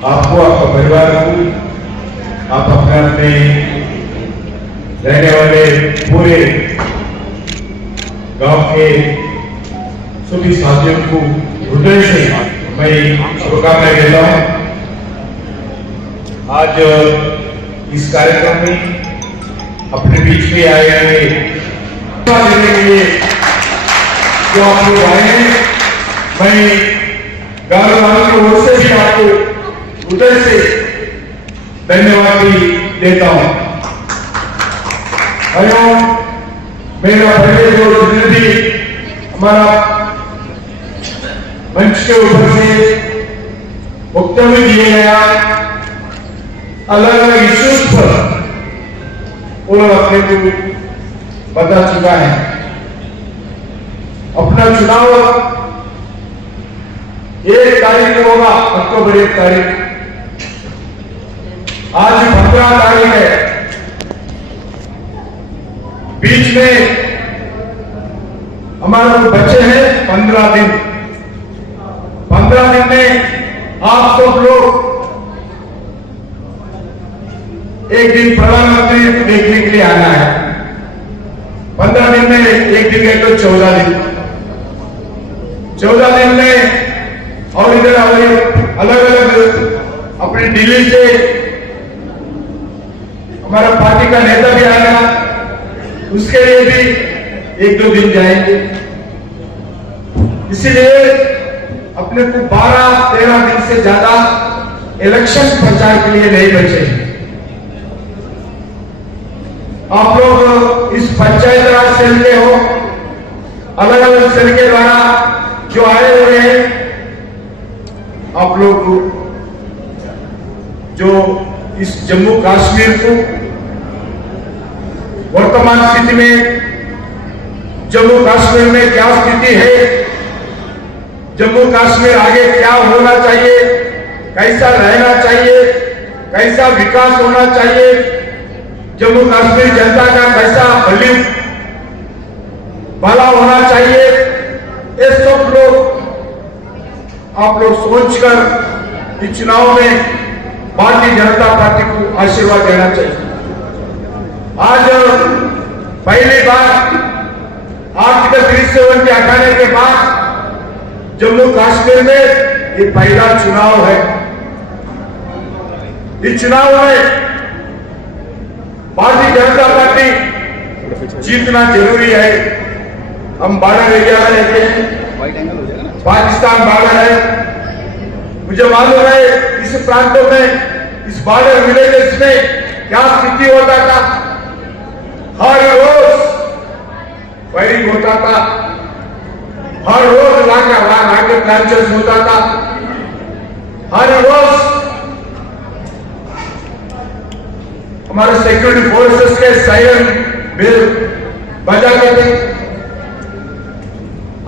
आपको, आपका परिवार को, आप अपने अपने रहने वाले पूरे गांव के सभी साथियों को हृदय से मैं शुभकामनाएं देता हूं। आज इस कार्यक्रम में अपने बीच में आए हैं देने के लिए जो आप लोग आए हैं, मैं गांव वालों की ओर से भी आपको हृदय से धन्यवाद भी देता हूं। मेरा पहले जो जितने भी हमारा मंच के ऊपर से वक्तव्य दिए गया अलग अलग इश्यूज पर वो लोग अपने को बता चुका है। अपना चुनाव 1 तारीख को होगा, अक्टूबर 1 तारीख। आज 15 तारीख है। बीच में हमारे को बचे हैं 15 दिन। 15 दिन में आप सब लोग एक दिन प्रधानमंत्री देखने के लिए आना है। 15 दिन में एक दिन है तो 14 दिन। 14 दिन में और इधर अलग अलग अपनी दिल्ली से हमारा पार्टी का नेता भी आएगा, उसके लिए भी 1-2 दिन जाएंगे। इसीलिए अपने को 12-13 दिन से ज्यादा इलेक्शन प्रचार के लिए नहीं बचे। आप लोग इस पंचायत राज सेल के हो, अलग अलग सेल के द्वारा जो आए हुए हैं, आप लोग जो इस जम्मू कश्मीर को वर्तमान स्थिति में, जम्मू कश्मीर में क्या स्थिति है, जम्मू कश्मीर आगे क्या होना चाहिए, कैसा रहना चाहिए, कैसा विकास होना चाहिए, जम्मू कश्मीर जनता का कैसा भला होना चाहिए, ये सब लोग आप लोग सोचकर इस चुनाव में भारतीय जनता पार्टी को आशीर्वाद देना चाहिए। आज पहली बार आर्टिकल 370 के हटाने के बाद जम्मू कश्मीर में ये पहला चुनाव है। इस चुनाव में भारतीय जनता पार्टी जीतना जरूरी है। हम बॉर्डर एरिया में रहते हैं, पाकिस्तान बॉर्डर है। मुझे मालूम है इस प्रांतों में, इस बॉर्डर विलेजेस में क्या स्थिति होता था। हर रोज फायरिंग होता था, हर रोज रॉकेट लॉन्चर्स होता था, हर रोज हमारे सिक्योरिटी फोर्सेस के सायरन बेल बजाते थे।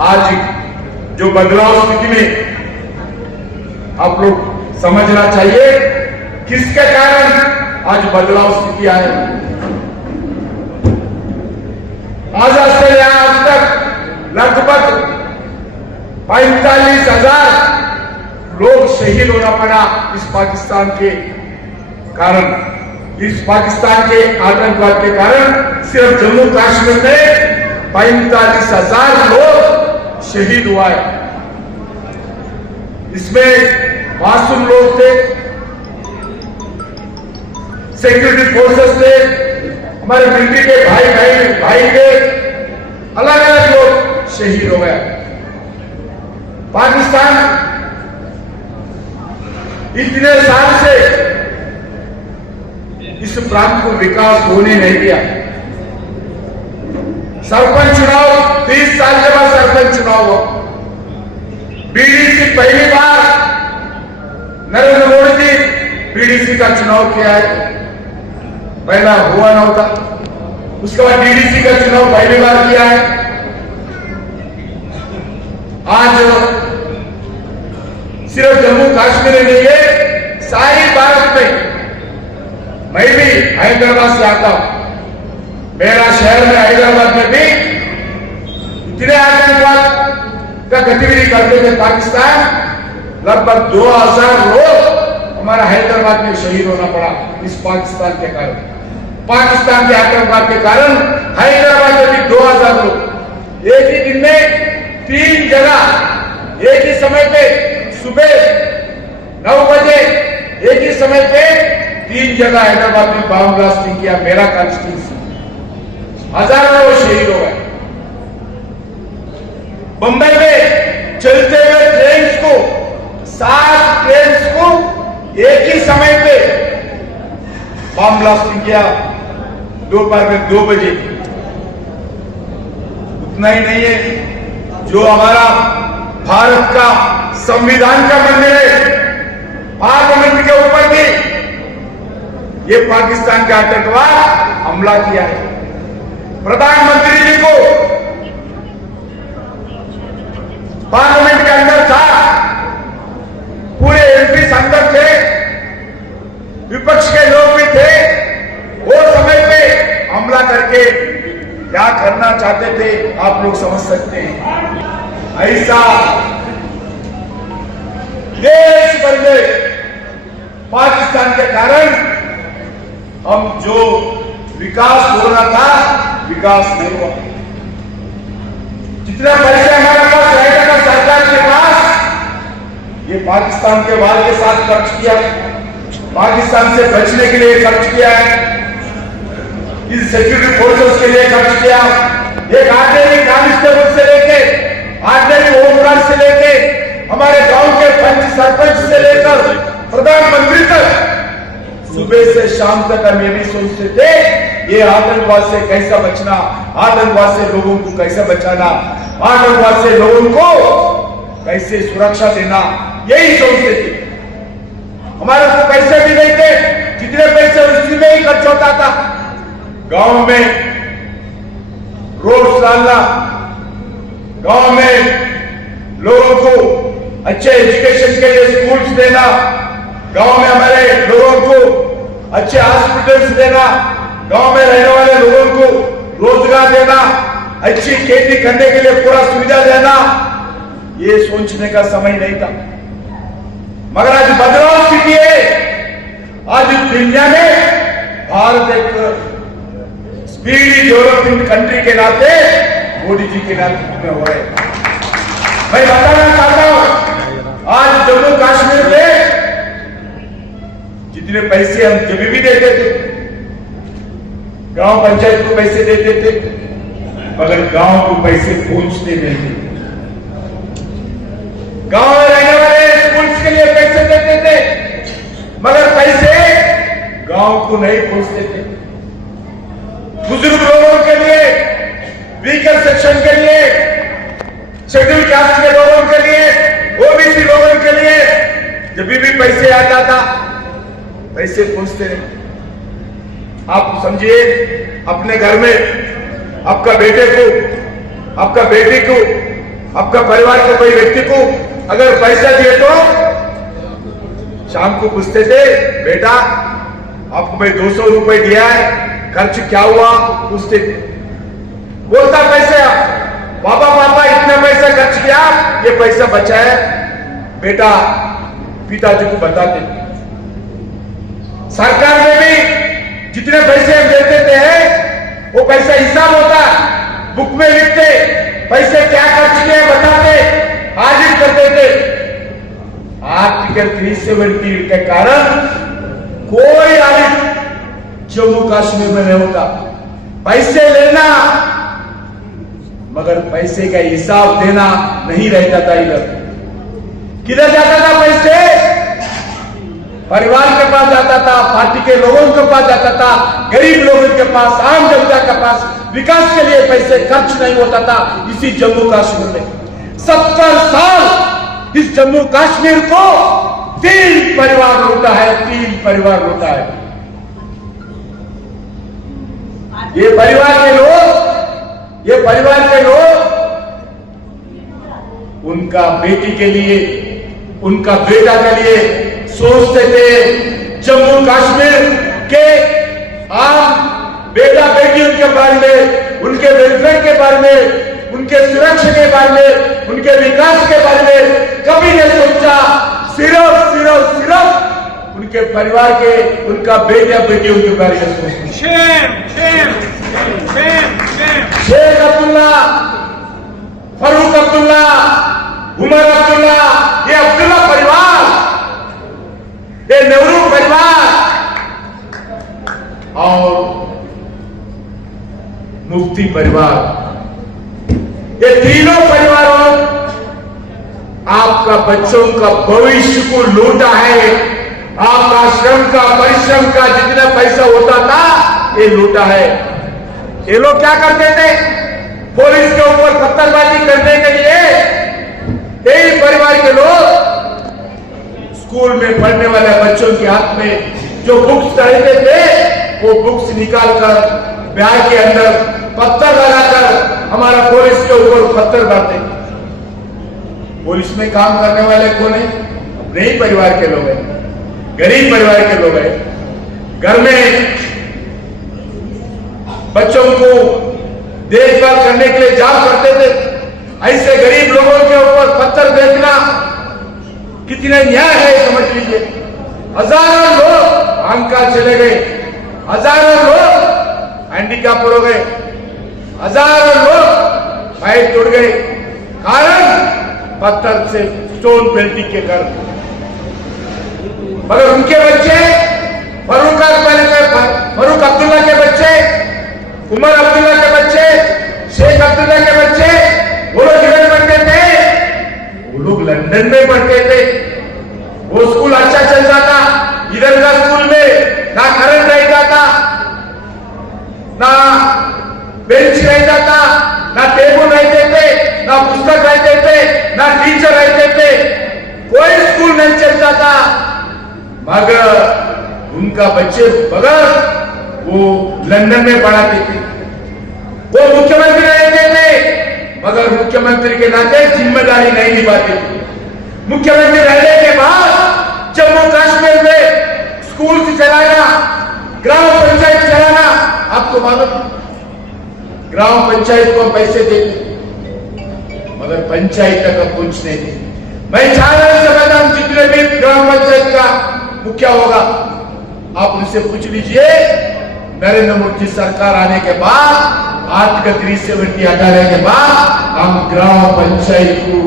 आज जो बदलाव स्थिति में आप लोग समझना चाहिए किसके कारण आज बदलाव स्थिति आए। आज से आज तक लगभग 45,000 लोग शहीद होना पड़ा इस पाकिस्तान के कारण। इस पाकिस्तान के आतंकवाद के कारण सिर्फ जम्मू कश्मीर में 45,000 लोग शहीद हुआ है। इसमें मासूम लोग थे, सिक्योरिटी फोर्सेस थे, हमारे मिलिट्री के भाई के अलग अलग लोग शहीद हो गए। पाकिस्तान इतने साल से इस प्रांत को विकास होने नहीं दिया। सरपंच चुनाव 30 साल के बाद सरपंच चुनाव हुआ। बीडीसी पहली बार नरेंद्र मोदी जी बीडीसी का चुनाव किया है, पहला हुआ ना होता। उसके बाद डीडीसी का चुनाव पहली बार किया है। आज सिर्फ जम्मू कश्मीर नहीं है, सारी भारत में। मैं भी हैदराबाद से आता हूं, मेरा शहर में हैदराबाद में भी इतने आतंकवाद का गतिविधि करते थे पाकिस्तान। लगभग 2000 लोग हमारा हैदराबाद में शहीद होना पड़ा इस पाकिस्तान के कारण। पाकिस्तान के आतंकवाद के कारण हैदराबाद में भी 2000 लोग एक ही दिन में 3 जगह एक ही समय पे सुबह 9 बजे एक ही समय पे 3 जगह हैदराबाद में बम ब्लास्टिंग किया। मेरा कॉन्स्टिट्यूंसी, हजारों लोग शहीद हो गए। बंबई में चलते हुए ट्रेन को 7 ट्रेन को एक ही समय पे बम ब्लास्टिंग किया दोपहर में 2 बजे। उतना ही नहीं है, जो हमारा भारत का संविधान का मंदिर है, पार्लियामेंट के ऊपर भी ये पाकिस्तान का आतंकवाद हमला किया है। प्रधानमंत्री जी को पार्लियामेंट के अंदर था, पूरे एमपी अंदर थे, विपक्ष के लोग भी थे। वो समय पे हमला करके क्या करना चाहते थे आप लोग समझ सकते हैं। ऐसा देश भर में पाकिस्तान के कारण हम जो विकास हो रहा था, विकास नहीं हुआ। जितना पैसे हमारे पास रहेगा सरकार के पास, ये पाकिस्तान के वार के साथ खर्च किया, पाकिस्तान से बचने के लिए खर्च किया है, इस सिक्योरिटी फोर्सेस के लिए खर्च किया। एक आर्डिनरी कांस्टेबल से लेके, आर्डिनरी होमगार्ड से लेके, हमारे गांव के पंच सरपंच से लेकर प्रधानमंत्री तक सुबह से शाम तक हम ये भी सोचते थे ये आतंकवाद से कैसा बचना, आतंकवाद से लोगों को कैसे बचाना, आतंकवाद से लोगों को कैसे सुरक्षा देना, यही सोचते थे। हमारे को पैसे भी नहीं थे, जितने पैसे उसी में ही खर्च होता था। गांव में रोड डालना, गांव में लोगों को अच्छे एजुकेशन के लिए स्कूल्स देना, गांव में हमारे लोगों को अच्छे हॉस्पिटल्स देना, गांव में रहने वाले लोगों को रोजगार देना, अच्छी खेती करने के लिए पूरा सुविधा देना, ये सोचने का समय नहीं था। मगर आज बदलाव स्थिति है। आज दुनिया में भारत एक स्पीडी डेवलपिंग कंट्री के नाते मोदी जी के नाते हो रहे। मैं बताना चाहता हूं, आज जम्मू कश्मीर में जितने पैसे हम जब भी देते थे, गांव पंचायत को पैसे देते थे, मगर गांव को पैसे पहुंचते नहीं थे। गांव में रहने वाले स्कूल्स के लिए पैसे देते थे, मगर पैसे गांव को नहीं पहुंचते थे। बुजुर्ग लोगों के लिए, वीकर सेक्शन के लिए, शेड्यूल कास्ट के लोगों के लिए, ओबीसी लोगों के लिए जब भी पैसे आता था, पैसे पहुंचते नहीं। आप समझिए, अपने घर में आपका बेटे को, आपका बेटी को, आपका परिवार के कोई व्यक्ति को अगर पैसा दिए तो शाम को पूछते थे, बेटा आपको मैं 200 रुपए दिया है, खर्च क्या हुआ, पूछते थे। बोलता पैसे, पापा इतना पैसा खर्च किया, ये पैसा बचा है, बेटा पिताजी को बताते। सरकार में भी जितने पैसे हम देते थे वो पैसा हिसाब होता, बुक में लिखते, पैसे क्या खर्च किए बताते, हाजिर करते थे। आर्टिकल 370 के कारण कोई ऑडिट जम्मू कश्मीर में नहीं होता। पैसे लेना मगर पैसे का हिसाब देना नहीं रहता था। इधर किधर जाता था पैसे? परिवार के पास जाता था, पार्टी के लोगों के पास जाता था, गरीब लोगों के पास, आम जनता के पास विकास के लिए पैसे खर्च नहीं होता था। इसी जम्मू कश्मीर में 70 साल इस जम्मू कश्मीर को 3 परिवार लूटा है, 3 परिवार लूटा है। ये परिवार के लोग उनका बेटी के लिए, उनका बेटा के लिए सोचते थे। जम्मू कश्मीर के आम बेटा बेटियों के बारे में, उनके वेलफेयर के बारे में, उनके सुरक्षा के बारे में, उनके विकास के बारे में कभी नहीं सोचा। सिर्फ उनके परिवार के, उनका बेटा बेटी उनके बारे में सोचते। शेख अब्दुल्ला, फरूक अब्दुल्ला, उमर अब्दुल्ला, ये अब्दुल्ला परिवार, ये नेहरू परिवार और मुफ्ती परिवार, ये तीनों परिवारों आपका बच्चों का भविष्य को लूटा है। आपका श्रम का, परिश्रम का जितना पैसा होता था ये लूटा है। ये लोग क्या करते थे? पुलिस के ऊपर पत्थरबाजी करने के लिए यही परिवार के लोग स्कूल में पढ़ने वाले बच्चों के हाथ में जो बुक्स रहते थे वो बुक्स निकालकर बैग के अंदर पत्थर लगाकर हमारा पुलिस के ऊपर पत्थर मारते। पुलिस में काम करने वाले कौन है? अपने ही परिवार के लोग हैं, गरीब परिवार के लोग हैं। घर में बच्चों को देखभाल करने के लिए जॉब करते थे। ऐसे गरीब लोगों के ऊपर पत्थर फेंकना कितना न्याय है समझ लीजिए। हजारों लोग अंका चले गए, हजारों लोग हैंडीकैप हो गए, हजारों लोग पैर टूट गए, कारण पत्थर से स्टोन पेल्टिंग के कारण। मगर उनके बच्चे, फरूक अब्दुल्ला के बच्चे, उमर अब्दुल्ला के बच्चे, शेख अब्दुल्ला के बच्चे, वो लोग इधर पढ़ते थे, वो लोग लंदन में पढ़ते थे। वो स्कूल अच्छा चलता था। इधर का स्कूल में ना करंट रहता था, ना बेंच रहता था, ना टेबल रहते थे, ना पुस्तक रहते थे, ना टीचर रहते थे। कोई स्कूल नहीं चलता था। मगर उनका बच्चे बगैर वो लंदन में पढ़ाते थे। वो मुख्यमंत्री रहते थे मगर मुख्यमंत्री के नाते जिम्मेदारी नहीं निभाते थे। मुख्यमंत्री रहने के बाद जम्मू कश्मीर में स्कूल चलाना, ग्राम पंचायत चलाना, आपको मालूम, ग्राम पंचायत को पैसे देते मगर पंचायत तक कुछ नहीं थे। मैं चाह रहा हूं जितने भी ग्राम पंचायत का मुखिया होगा आप उनसे पूछ लीजिए, नरेंद्र मोदी सरकार आने के बाद, आर्टिकल 370 हटाने के बाद हम ग्राम पंचायत को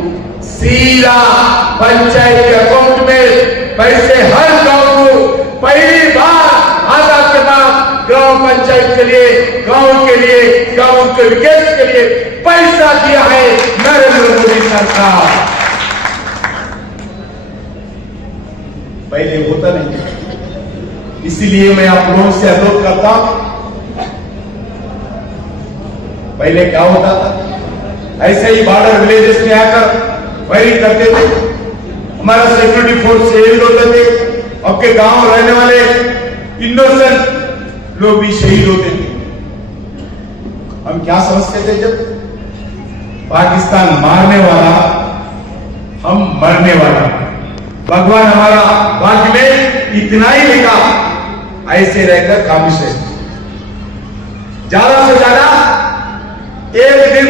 सीधा पंचायत के अकाउंट में पैसे हर गांव को पहली बार आजाद के बाद ग्राम पंचायत के लिए, गांव के लिए, गांव के विकास के लिए पैसा दिया है नरेंद्र मोदी सरकार। पहले होता नहीं। इसीलिए मैं आप लोगों से अनुरोध करता हूं, पहले क्या होता था? ऐसे ही बॉर्डर विलेजेस में आकर फायरिंग करते थे, हमारा सिक्योरिटी फोर्स शहीद होते थे, आपके गांव रहने वाले इनोसेंट लोग भी शहीद होते थे। हम क्या समझते थे? जब पाकिस्तान मारने वाला, हम मरने वाला। भगवान हमारा भाग्य में इतना ही लिखा, ऐसे रहकर खामोश है। ज्यादा से ज्यादा एक दिन,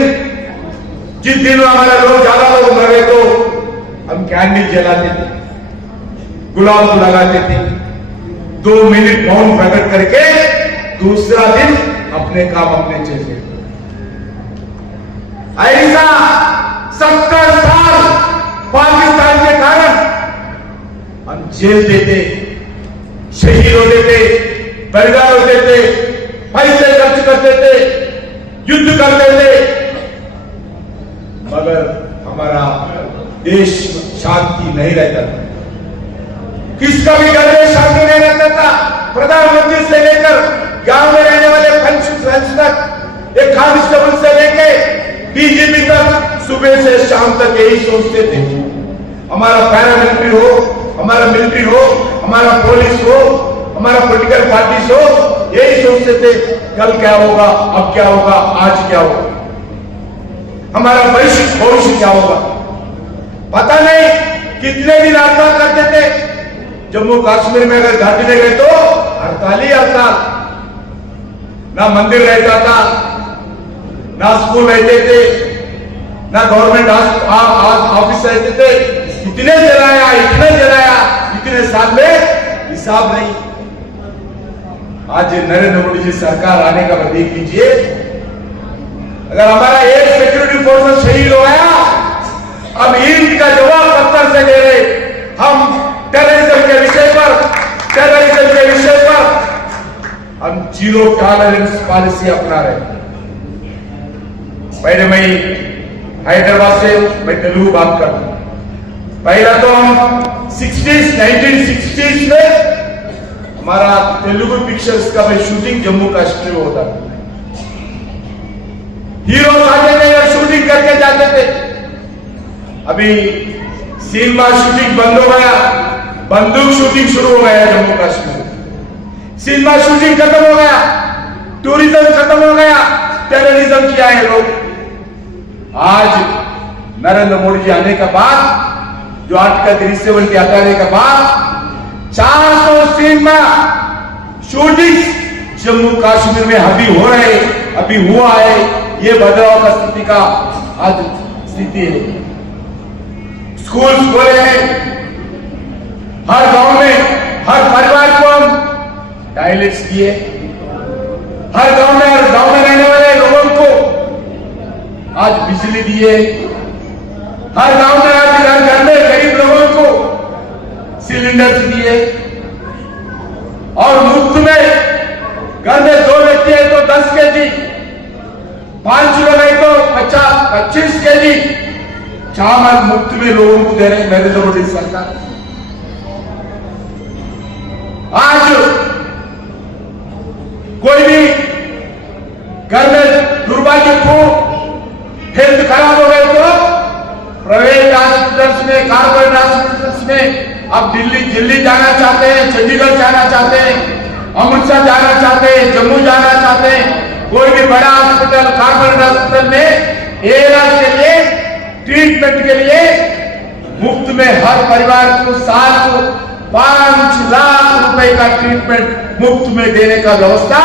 जिस दिन हमारा लोग ज्यादा लोग मरे तो हम कैंडल जलाते थे, गुलाब को लगाते थे, 2 मिनट मौन प्रकट करके दूसरा दिन अपने काम अपने चलते। ऐसा 70 साल पाकिस्तान के कारण हम जेल देते, शहीद होते थे, बलिदान होते थे, पैसे खर्च करते थे, युद्ध करते थे, मगर हमारा देश शांति नहीं रहता था। किसका भी घर में शांति नहीं रहता था। प्रधानमंत्री से लेकर गांव में रहने वाले पंच तक, एक कांस्टेबल से लेकर डीजीपी तक सुबह से शाम तक यही सोचते थे, हमारा पैरामिलिट्री हो, हमारा मिलिट्री हो, हमारा पुलिस हो, हमारा पॉलिटिकल पार्टीज हो, यही सोचते थे कल क्या होगा, अब क्या होगा, आज क्या होगा, हमारा भविष्य क्या होगा। पता नहीं कितने दिन हड़ताल करते थे। जम्मू कश्मीर में अगर घाटी में गए तो हड़ताल ही हड़ताल, ना मंदिर रहता था, ना स्कूल रहते थे, ना गवर्नमेंट ऑफिस रहते थे। इतने जलाया, इतने साल में इस हिसाब नहीं। आज नरेंद्र मोदी जी सरकार आने का देख लीजिए, अगर हमारा एक सिक्योरिटी फोर्स शहीद हो गया, अब ईद का जवाब पत्थर से दे रहे। हम टेररिज्म के विषय पर हम जीरो टॉलरेंस पॉलिसी अपना रहे। पहले मैं हैदराबाद से मैं तेलुगु बात करता हूं। पहला तो हम 1960s में हमारा तेलुगु पिक्चर्स का भाई शूटिंग जम्मू कश्मीर में होता था। हीरो आते थे और शूटिंग करके जाते थे। अभी सिनेमा शूटिंग बंद हो गया, बंदूक शूटिंग शुरू हो गया जम्मू कश्मीर। सिनेमा शूटिंग खत्म हो गया, टूरिज्म खत्म हो गया, टेररिज्म किया है लोग। आज नरेंद्र मोदी जी आने के बाद, जो आर्टिकल 370 हटाने के बाद 400 सिनेमा शूटिंग जम्मू कश्मीर में अभी हो रहे, अभी हुआ है। ये बदलाव का स्थिति का आज स्थिति है। स्कूल खोले हैं, हर गांव में हर परिवार को हम टॉयलेट्स दिए, हर गांव में रहने वाले लोगों को आज बिजली दिए, हर गांव में आज घर में गरीब लोगों को सिलेंडर्स दिए, और मुफ्त में घर में 2 व्यक्ति है तो 10 केजी, 5 लोग है तो 25 केजी चावल मुफ्त में लोगों को दे रहे नरेंद्र मोदी सरकार। आज कोई भी घर में दुर्भाग्यपूर्ण हेल्थ खराब हो गई तो प्राइवेट हॉस्पिटल्स में, कारपोरेट हॉस्पिटल्स में अब दिल्ली जाना चाहते हैं, चंडीगढ़ जाना चाहते हैं, अमृतसर जाना चाहते हैं, जम्मू जाना चाहते हैं। कोई भी बड़ा हॉस्पिटल, कारपोरेट हॉस्पिटल में इलाज के लिए, ट्रीटमेंट के लिए मुफ्त में हर परिवार को साल को 5 लाख रुपए का ट्रीटमेंट मुफ्त में देने का व्यवस्था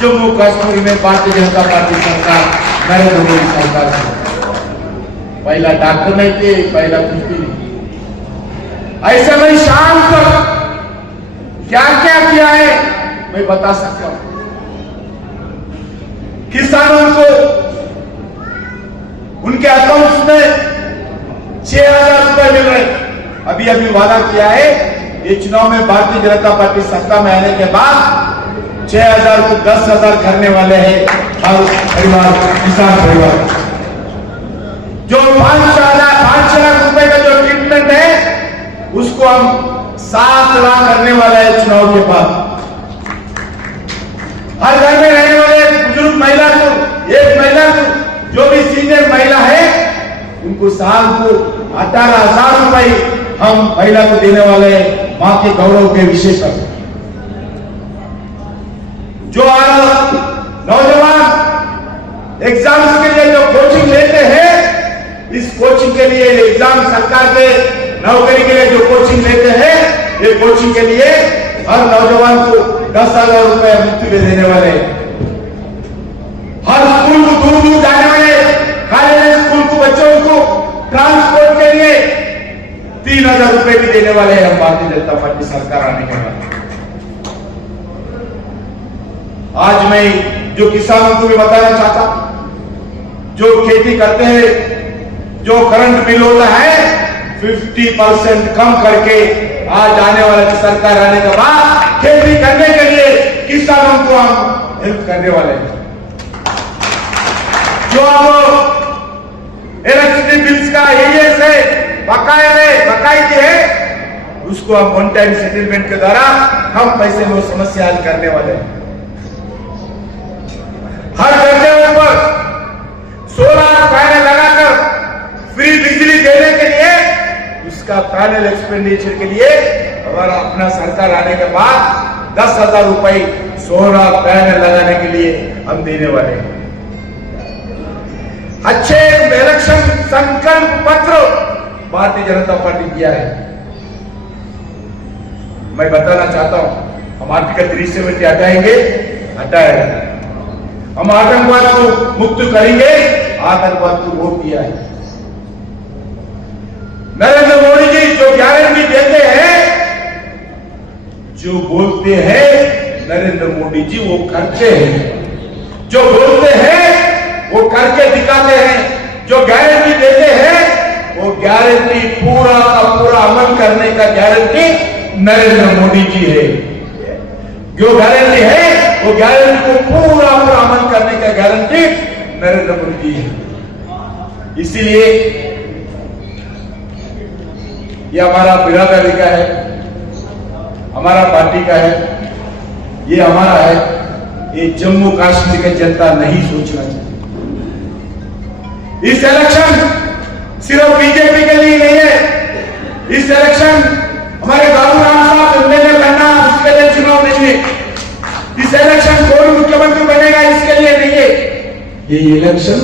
जम्मू कश्मीर में भारतीय जनता पार्टी सरकार, नरेंद्र मोदी सरकार है। पहला डॉक्टर नहीं थे, पहला कुछ भी नहीं। ऐसे में शाम तक क्या क्या किया है मैं बता सकता हूं। किसानों को उनके अकाउंट्स में 6,000 रुपए मिल रहे। अभी वादा किया है, ये चुनाव में भारतीय जनता पार्टी सत्ता में आने के बाद 6,000 को 10,000 करने वाले हैं हर परिवार, किसान परिवार। जो 5 लाख रुपए का जो ट्रीटमेंट है उसको हम 7 लाख करने वाले हैं चुनाव के बाद। हर घर में रहने वाले बुजुर्ग महिला को, एक महिला को, जो भी सीनियर महिला है उनको साल को 18,000 रुपए हम महिला को देने वाले हैं, मां के गौरव के विषय पर। जो आज नौजवान एग्जाम्स के लिए जो कोचिंग लेते हैं, इस कोचिंग के लिए, एग्जाम सरकार के नौकरी के लिए जो कोचिंग लेते हैं, ये कोचिंग के लिए हर नौजवान को 10,000 रुपए मुफ्त में देने वाले। हर स्कूल को दूर जाने वाले कॉलेज स्कूल को बच्चों को ट्रांसपोर्ट के लिए 3,000 रुपए भी देने वाले हैं हम भारतीय जनता पार्टी सरकार आने के बाद। आज मैं जो किसानों को भी बताना चाहता, जो खेती करते हैं, जो करंट बिल होता है 50% कम करके आज आने वाला सरकार आने के बाद खेती करने के लिए किसानों को हम हेल्प करने वाले हैं। जो अब इलेक्ट्रिसिटी बिल्स का एरिया से बकायदे है, उसको हम 1 टाइम सेटलमेंट के द्वारा हम पैसे में समस्या हल करने वाले हैं। हर घर के ऊपर सोलर पैनल लगाकर फ्री बिजली देने के लिए, उसका पैनल एक्सपेंडिचर के लिए हमारा अपना सरकार आने के बाद 10,000 रुपए सोलर पैनल लगाने के लिए हम देने वाले हैं। अच्छे इलेक्शन संकल्प पत्र भारतीय जनता पार्टी दिया है। मैं बताना चाहता हूं, हम आर्टिकल 370 हटाएंगे, हटाएगा। हम आतंकवाद को मुक्त करेंगे, आतंकवाद को वोट दिया है। नरेंद्र मोदी जी जो गारंटी देते हैं, जो बोलते हैं नरेंद्र मोदी जी वो करते हैं, जो बोलते हैं वो करके दिखाते हैं, जो गारंटी देते हैं वो गारंटी पूरा का पूरा अमल करने का गारंटी नरेंद्र मोदी जी है। जो गारंटी है वो गारंटी को पूरा पूरा अमल करने का गारंटी नरेंद्र मोदी जी है। इसीलिए ये हमारा बिरादरी का है, हमारा पार्टी का है, ये हमारा है। ये जम्मू कश्मीर की जनता नहीं सोचना चाहिए। इस इलेक्शन सिर्फ बीजेपी के लिए नहीं है। इस इलेक्शन हमारे बाबूराम साहब एमएलए बनना उसके लिए चुनाव नहीं है। इस इलेक्शन कौन मुख्यमंत्री बनेगा इसके लिए नहीं है। ये इलेक्शन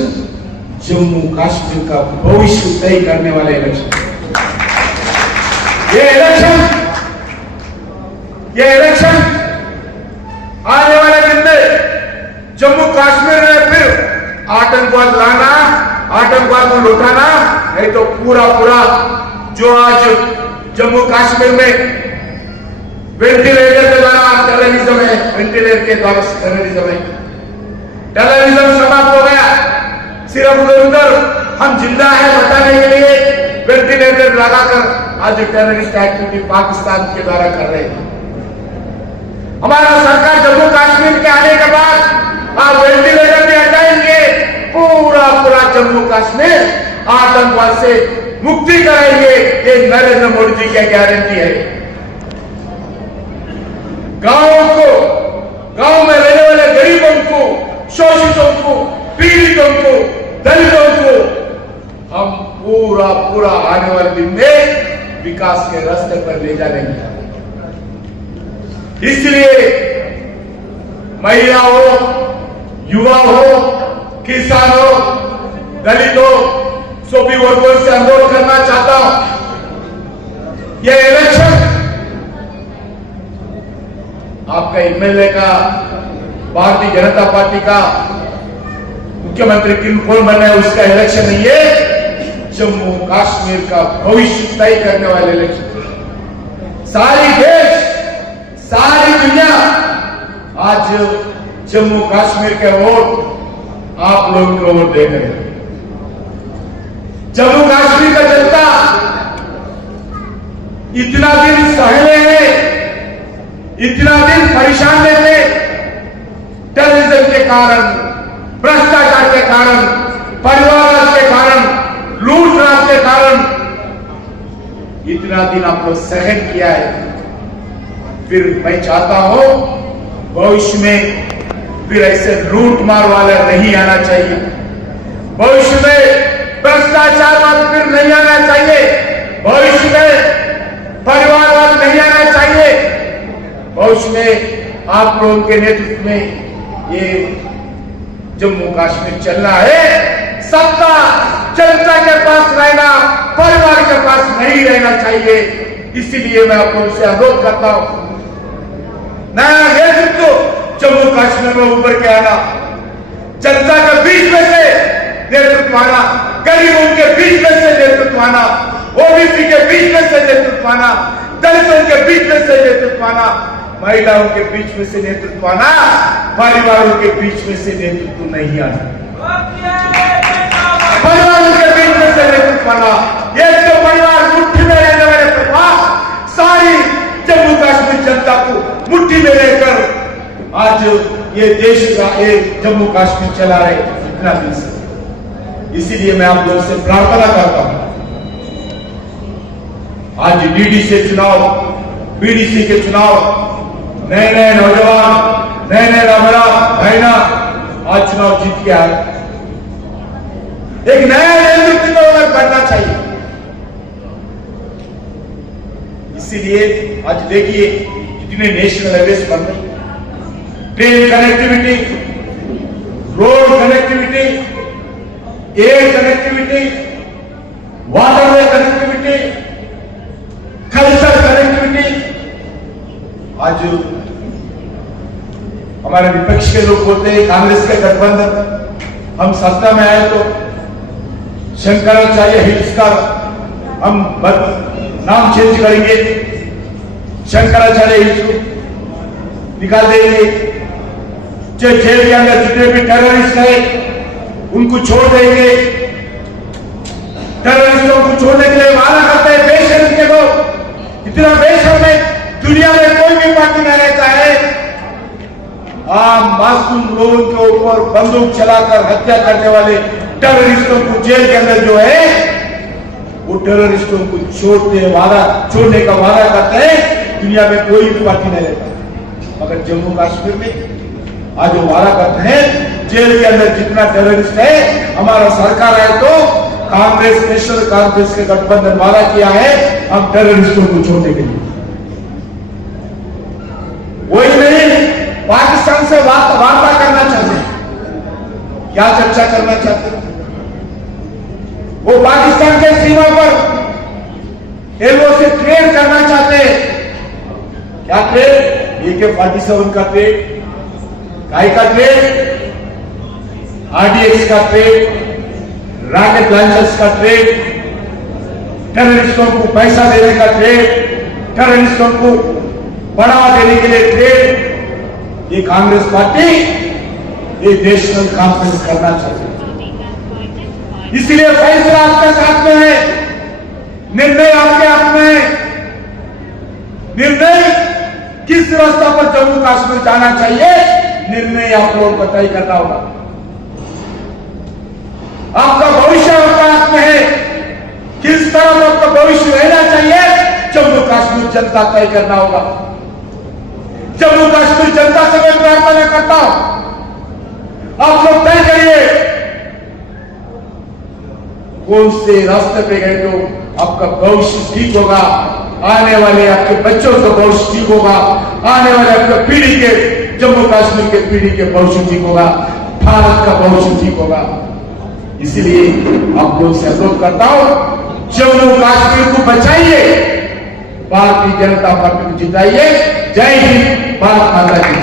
जम्मू कश्मीर का भविष्य तय करने वाला इलेक्शन। ये इलेक्शन आने वाले दिन में जम्मू कश्मीर में फिर आतंकवाद लाना, आतंकवाद को लुटाना, नहीं तो पूरा पूरा जो आज जम्मू कश्मीर में वेंटिलेटर के द्वारा टेररिज्म है, वेंटिलेटर के द्वारा टेररिज्म है, टेररिज्म समाप्त हो गया। सिर्फ उधर हम जिंदा है बताने के लिए वेंटिलेटर लगाकर आज टेररिस्ट एक्टिविटी पाकिस्तान के द्वारा कर रहे हैं। हमारा सरकार जम्मू कश्मीर के आने के बाद आप वेंटिलेटर भी हटाएंगे, पूरा पूरा जम्मू कश्मीर आतंकवाद से मुक्ति कराएंगे। ये नरेंद्र मोदी जी की गारंटी है। गांव में रहने वाले गरीबों को, शोषितों को, पीड़ितों को, दलितों को हम पूरा पूरा आने वाले दिन में विकास के रास्ते पर ले जाएंगे। इसलिए महिला हो, युवा हो, किसान हो, दलित हो, सभी वर्गों से अनुरोध करना चाहता हूं, यह इलेक्शन आपका एमएलए का, भारतीय जनता पार्टी का मुख्यमंत्री कौन बना है उसका इलेक्शन नहीं है। जम्मू कश्मीर का भविष्य तय करने वाले इलेक्शन। सारी देश, सारी दुनिया आज जम्मू कश्मीर के वोट आप लोगों को वोट दे रहे हैं। जम्मू कश्मीर का जनता इतना दिन सहले हैं, इतना दिन परेशान रहते, टेररिज्म के कारण, भ्रष्टाचार के कारण, परिवार के कारण, लूटराज के कारण इतना दिन आपको सहन किया है। फिर मैं चाहता हूं भविष्य में फिर ऐसे लूट मार वाला नहीं आना चाहिए। भविष्य में भ्रष्टाचारवाद फिर नहीं आना चाहिए। भविष्य में परिवारवाद नहीं आना चाहिए। भविष्य में आप लोगों के नेतृत्व में ये जम्मू कश्मीर चलना है। सत्ता जनता के पास रहना, परिवार के पास नहीं रहना चाहिए। इसीलिए मैं आप लोगों से अनुरोध करता हूं, नया नेतृत्व जम्मू कश्मीर में उभर के आना, जनता के बीच में से नेतृत्व आना, गरीबों के बीच में से नेतृत्व आना, ओबीसी के बीच में से नेतृत्व आना, दलितों के बीच में से नेतृत्व आना, महिलाओं के बीच में से नेतृत्व आना, परिवारों के बीच में से नेतृत्व नहीं आना। परिवारों के बीच में से नेतृत्व आना। ये जो परिवार मुट्ठी में रहने वाले परिवार सारी जम्मू कश्मीर जनता को मुट्ठी में लेकर आज ये देश का एक जम्मू कश्मीर चला रहे इतना दिन से। इसीलिए मैं आप लोगों से प्रार्थना करता हूं, आज डीडीसी चुनाव, बीडीसी के चुनाव, नए नए नौजवान, नए नए रामरा भाईना आज चुनाव जीत के आए। एक नया नेतृत्व बनना चाहिए। इसीलिए आज देखिए कितने नेशनल हाईवेज बन रहे, train connectivity, road connectivity, air connectivity, waterway connectivity, culture connectivity. आज हमारे विपक्ष के लोग बोलते हैं कांग्रेस के गठबंधन, हम सत्ता में आए तो शंकराचार्य हिल्स का हम नाम चेंज करेंगे, शंकराचार्य हिल्स निकाल देंगे। जेल के अंदर जितने भी टेररिस्ट हैं उनको छोड़ देंगे। टेररिस्टों को छोड़ने के लिए वादा करते हैं बेशर्म के लोग। इतना बेशर्म है दुनिया में कोई भी पार्टी न रहता है। मासूम लोगों के ऊपर बंदूक चलाकर हत्या करने वाले टेररिस्टों को जेल के अंदर जो है वो टेररिस्टों को छोड़ने का वादा करते हैं। दुनिया में कोई भी पार्टी नहीं रहता। मगर जम्मू कश्मीर में आज वो वादा करते हैं जेल के अंदर जितना टेररिस्ट है, हमारा सरकार है तो कांग्रेस, नेशनल कांग्रेस के गठबंधन वादा किया है हम टेररिस्टों को छोड़ने के लिए। वही नहीं, पाकिस्तान से वार्ता करना चाहते हैं। क्या चर्चा करना चाहते हैं? वो पाकिस्तान के सीमा पर एलओ से ट्रेड करना चाहते हैं। क्या ट्रेड? AK-47 का ट्रेड, काय का ट्रेड, RDX का ट्रेड, रॉकेट लॉन्चर्स का ट्रेड, टेररिस्टों को पैसा देने का ट्रेड, टेररिस्टों को बढ़ावा देने के लिए ट्रेड। ये कांग्रेस पार्टी ये नेशनल कॉन्फ्रेंस करना चाहती है। इसलिए फैसला आपके साथ में है, निर्णय आपके हाथ में है। निर्णय किस रास्ता पर जम्मू कश्मीर जाना चाहिए, निर्णय आप लोगों को तय करना होगा। आपका भविष्य आपके हाथ में है। किस तरह आपका भविष्य रहना चाहिए, जम्मू कश्मीर जनता तय करना होगा। जम्मू कश्मीर जनता से मैं प्रार्थना करता हूं, आप लोग तय करिए कौन से रास्ते पे गए तो आपका भविष्य ठीक होगा। आने वाले आपके बच्चों का भविष्य ठीक होगा। आने वाले आपके पीढ़ी के, जम्मू कश्मीर के पीढ़ी के भविष्य ठीक होगा। भारत का भविष्य ठीक होगा। इसलिए आप लोगों से अनुरोध करता हूं, जम्मू कश्मीर को बचाइए, भारतीय जनता पार्टी को जिताइए। जय हिंद, भारत माता की।